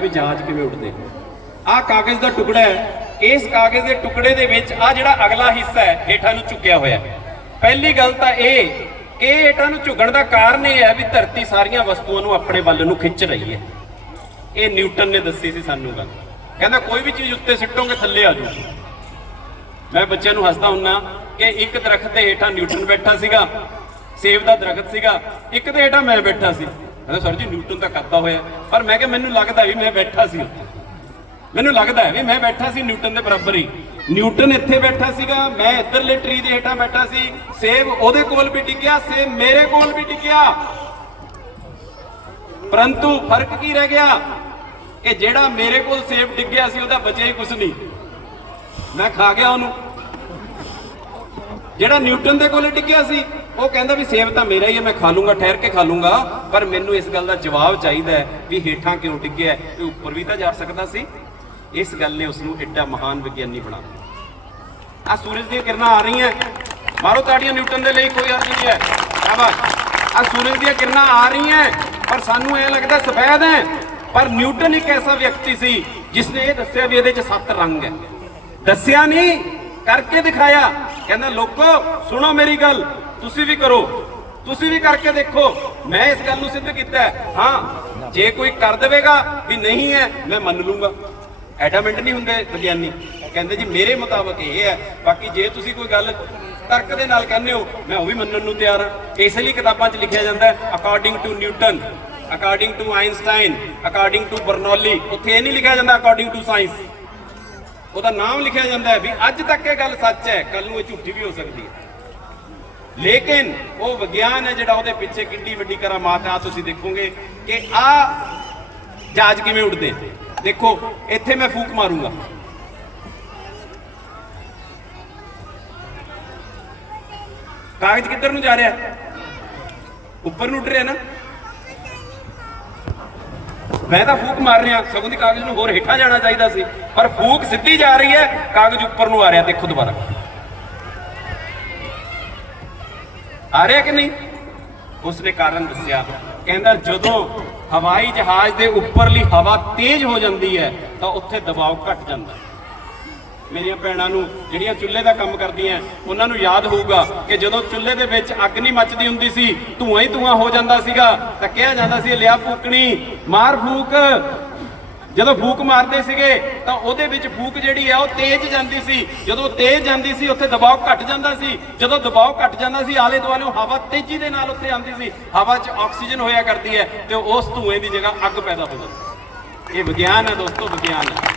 ਵੀ ਜਹਾਜ਼ ਕਿਵੇਂ ਉੱਡਦੇ? ਆਹ ਕਾਗਜ਼ ਦਾ ਟੁਕੜਾ ਹੈ। ਇਸ ਕਾਗਜ਼ ਦੇ ਟੁਕੜੇ ਦੇ ਵਿੱਚ ਆ ਜਿਹੜਾ ਅਗਲਾ ਹਿੱਸਾ ਹੈ, ਹੇਠਾਂ ਨੂੰ ਝੁਕਿਆ ਹੋਇਆ ਪਹਿਲੀ ਗੱਲ ਤਾਂ ਇਹ ਕਿ ਹੇਠਾਂ ਨੂੰ ਝੁਕਣ ਦਾ ਕਾਰਨ ਇਹ ਹੈ ਵੀ ਧਰਤੀ ਸਾਰੀਆਂ ਵਸਤੂਆਂ ਨੂੰ ਆਪਣੇ ਵੱਲ ਨੂੰ ਖਿੱਚ ਰਹੀ ਹੈ। ਇਹ ਨਿਊਟਨ ਨੇ ਦੱਸੀ ਸੀ ਸਾਨੂੰ ਗੱਲ। ਕਹਿੰਦਾ, ਕੋਈ ਵੀ ਚੀਜ਼ ਉੱਤੇ ਸਿੱਟੋਗੇ, ਥੱਲੇ ਆ ਜਾਊਗੀ। ਮੈਂ ਬੱਚਿਆਂ ਨੂੰ ਹੱਸਦਾ ਹੁੰਨਾ ਕਿ ਇੱਕ ਦਰਖਤ ਦੇ ਹੇਠਾਂ ਨਿਊਟਨ ਬੈਠਾ ਸੀਗਾ, ਸੇਬ ਦਾ ਦਰਖਤ ਸੀਗਾ, ਇੱਕ ਦੇ ਹੇਠਾਂ ਮੈਂ ਬੈਠਾ ਸੀ। ਕਹਿੰਦਾ, ਸਰ ਜੀ, ਨਿਊਟਨ ਦਾ ਕਰਦਾ ਹੋਇਆ। ਪਰ ਮੈਂ ਕਿਹਾ, ਮੈਨੂੰ ਲੱਗਦਾ ਵੀ ਮੈਂ ਬੈਠਾ ਸੀ ਉੱਥੇ। ਮੈਨੂੰ ਲੱਗਦਾ ਹੈ ਵੀ ਮੈਂ ਬੈਠਾ ਸੀ ਨਿਊਟਨ ਦੇ ਬਰਾਬਰ ਹੀ। ਨਿਊਟਨ ਇੱਥੇ ਬੈਠਾ ਸੀਗਾ, ਮੈਂ ਇੱਧਰਲੇ ਟਰੀ ਦੇ ਹੇਠਾਂ ਬੈਠਾ ਸੀ। ਸੇਬ ਉਹਦੇ ਕੋਲ ਵੀ ਡਿੱਗਿਆ, ਸੇਬ ਮੇਰੇ ਕੋਲ ਵੀ ਡਿੱਗਿਆ। ਪਰੰਤੂ ਫ਼ਰਕ ਕੀ ਰਹਿ ਗਿਆ? ਕਿ ਜਿਹੜਾ ਮੇਰੇ ਕੋਲ ਸੇਬ ਡਿੱਗਿਆ ਸੀ, ਉਹਦਾ ਬਚਿਆ ਹੀ ਕੁਝ ਨਹੀਂ। ਮੈਂ ਖਾ ਗਿਆ ਉਹਨੂੰ। ਜਿਹੜਾ ਨਿਊਟਨ ਦੇ ਕੋਲ ਡਿੱਗਿਆ ਸੀ ਉਹ ਕਹਿੰਦਾ ਵੀ ਸੇਬ ਤਾਂ ਮੇਰਾ ਹੀ ਹੈ, ਮੈਂ ਖਾ ਲੂੰਗਾ, ਠਹਿਰ ਕੇ ਖਾ ਲੂੰਗਾ, ਪਰ ਮੈਨੂੰ ਇਸ ਗੱਲ ਦਾ ਜਵਾਬ ਚਾਹੀਦਾ ਹੈ ਵੀ ਹੇਠਾਂ ਕਿਉਂ ਡਿੱਗਿਆ ਤੇ ਉੱਪਰ ਵੀ ਤਾਂ ਜਾ ਸਕਦਾ ਸੀ। ਇਸ ਗੱਲ ਨੇ ਉਸ ਨੂੰ ਏਡਾ ਮਹਾਨ ਵਿਗਿਆਨੀ ਬਣਾ ਦਿੱਤਾ ਆ ਸੂਰਜ ਦੀਆਂ ਕਿਰਨਾਂ ਆ ਰਹੀਆਂ ਮਾਰੋ ਤਾੜੀਆਂ ਨਿਊਟਨ ਦੇ ਲਈ, ਕੋਈ ਅਰਜ਼ ਨਹੀਂ ਹੈ। ਸ਼ਾਬਾਸ਼। ਆ ਸੂਰਜ ਦੀਆਂ ਕਿਰਨਾਂ ਆ ਰਹੀਆਂ ਪਰ ਸਾਨੂੰ ਐ ਲੱਗਦਾ ਸਫੈਦ ਹੈ। ਪਰ ਨਿਊਟਨ ਇੱਕ ਐਸਾ ਵਿਅਕਤੀ ਸੀ ਜਿਸਨੇ ਇਹ ਦੱਸਿਆ ਵੀ ਇਹਦੇ 'ਚ ਸੱਤ ਰੰਗ ਹੈ। ਦੱਸਿਆ ਨਹੀਂ, ਕਰਕੇ ਦਿਖਾਇਆ। ਕਹਿੰਦਾ, ਲੋਕੋ, ਸੁਣੋ ਮੇਰੀ ਗੱਲ। ਤੁਸੀਂ ਵੀ ਕਰੋ। ਤੁਸੀਂ ਵੀ ਕਰਕੇ ਦੇਖੋ। ਮੈਂ ਇਸ ਗੱਲ ਨੂੰ ਸਿੱਧ ਕੀਤਾ ਹਾਂ। ਜੇ ਕੋਈ ਕਰ ਦੇਵੇਗਾ ਵੀ ਨਹੀਂ ਹੈ, ਮੈਂ ਮੰਨ ਲੂੰਗਾ। ਐਡਾਮੈਂਟ ਨਹੀਂ ਹੁੰਦੇ ਵਿਗਿਆਨੀ। ਕਹਿੰਦੇ ਜੀ, ਮੇਰੇ ਮੁਤਾਬਕ ਇਹ ਹੈ। ਬਾਕੀ ਜੇ ਤੁਸੀਂ ਕੋਈ ਗੱਲ ਤਰਕ ਦੇ ਨਾਲ ਕਹਿੰਦੇ ਹੋ, ਮੈਂ ਉਹ ਵੀ ਮੰਨਣ ਨੂੰ ਤਿਆਰ ਹਾਂ। ਇਸ ਲਈ ਕਿਤਾਬਾਂ 'ਚ ਲਿਖਿਆ ਜਾਂਦਾ according to Newton according to Einstein according to Bernoulli ਉੱਥੇ ਇਹ ਨਹੀਂ ਲਿਖਿਆ ਜਾਂਦਾ ਅਕੋਰਡਿੰਗ ਟੂ ਸਾਇੰਸ ਉਹਦਾ ਨਾਮ ਲਿਖਿਆ ਜਾਂਦਾ ਹੈ ਵੀ ਅੱਜ ਤੱਕ ਇਹ ਗੱਲ ਸੱਚ ਹੈ ਕੱਲ ਨੂੰ ਇਹ ਝੂਠੀ ਵੀ ਹੋ ਸਕਦੀ ਹੈ। ਲੇਕਿਨ ਉਹ ਵਿਗਿਆਨ ਹੈ ਜਿਹੜਾ ਉਹਦੇ ਪਿੱਛੇ ਕਿੰਨੀ ਵੱਡੀ ਕਰਾਮਾਤ ਆ ਤੁਸੀਂ ਦੇਖੋਗੇ ਕਿ ਆ ਜਹਾਜ਼ ਕਿਵੇਂ ਉੱਡਦੇ ਦੇਖੋ, ਇੱਥੇ ਮੈਂ ਫੂਕ ਮਾਰੂੰਗਾ। ਕਾਗਜ਼ ਕਿੱਧਰ ਨੂੰ ਜਾ ਰਿਹਾ? ਉੱਪਰ ਨੂੰ ਉੱਡ ਰਿਹਾ ਨਾ? ਮੈਂ ਤਾਂ ਫੂਕ ਮਾਰ ਰਿਹਾ, ਸਗੋਂ ਦੀ ਕਾਗਜ਼ ਨੂੰ ਹੋਰ ਹੇਠਾਂ ਜਾਣਾ ਚਾਹੀਦਾ ਸੀ। ਪਰ ਫੂਕ ਸਿੱਧੀ ਜਾ ਰਹੀ ਹੈ, ਕਾਗਜ਼ ਉੱਪਰ ਨੂੰ ਆ ਰਿਹਾ, ਦੇਖੋ ਦੁਬਾਰਾ। ਆ ਰਿਹਾ ਕਿ ਨਹੀਂ? ਉਸਨੇ ਕਾਰਨ ਦੱਸਿਆ। ਕਹਿੰਦਾ, ਜਦੋਂ ਹਵਾਈ ਜਹਾਜ਼ ਦੇ ਉੱਪਰਲੀ ਹਵਾ ਤੇਜ਼ ਹੋ ਜਾਂਦੀ ਹੈ, ਤਾਂ ਉੱਥੇ ਦਬਾਅ ਘਟ ਜਾਂਦਾ ਹੈ। ਮੇਰੀਆਂ ਭੈਣਾਂ ਨੂੰ, ਜਿਹੜੀਆਂ ਚੁੱਲ੍ਹੇ ਦਾ ਕੰਮ ਕਰਦੀਆਂ, ਉਹਨਾਂ ਨੂੰ ਯਾਦ ਹੋਊਗਾ ਕਿ ਜਦੋਂ ਚੁੱਲ੍ਹੇ ਦੇ ਵਿੱਚ ਅੱਗ ਨਹੀਂ ਮੱਚਦੀ ਹੁੰਦੀ ਸੀ, ਧੂਆਂ ਹੀ ਧੂਆਂ ਹੋ ਜਾਂਦਾ ਸੀਗਾ, ਤਾਂ ਕਿਹਾ ਜਾਂਦਾ ਸੀ, ਲਿਆ ਫੂਕਣੀ, ਮਾਰ ਫੂਕ। ਜਦੋਂ ਫੂਕ ਮਾਰਦੇ ਸੀਗੇ, ਤਾਂ ਉਹਦੇ ਵਿੱਚ ਫੂਕ ਜਿਹੜੀ ਹੈ ਉਹ ਤੇਜ਼ ਜਾਂਦੀ ਸੀ। ਜਦੋਂ ਤੇਜ਼ ਜਾਂਦੀ ਸੀ, ਉੱਥੇ ਦਬਾਅ ਘਟ ਜਾਂਦਾ ਸੀ। ਜਦੋਂ ਦਬਾਅ ਘਟ ਜਾਂਦਾ ਸੀ, ਆਲੇ ਦੁਆਲੇ ਹਵਾ ਤੇਜ਼ੀ ਦੇ ਨਾਲ ਉੱਥੇ ਆਉਂਦੀ ਸੀ। ਹਵਾ 'ਚ ਆਕਸੀਜਨ ਹੋਇਆ ਕਰਦੀ ਹੈ ਤੇ ਉਸ ਧੂਏ ਦੀ ਜਗ੍ਹਾ ਅੱਗ ਪੈਦਾ ਹੋ ਜਾਂਦੀ ਇਹ ਵਿਗਿਆਨ ਹੈ ਦੋਸਤੋ, ਵਿਗਿਆਨ ਹੈ।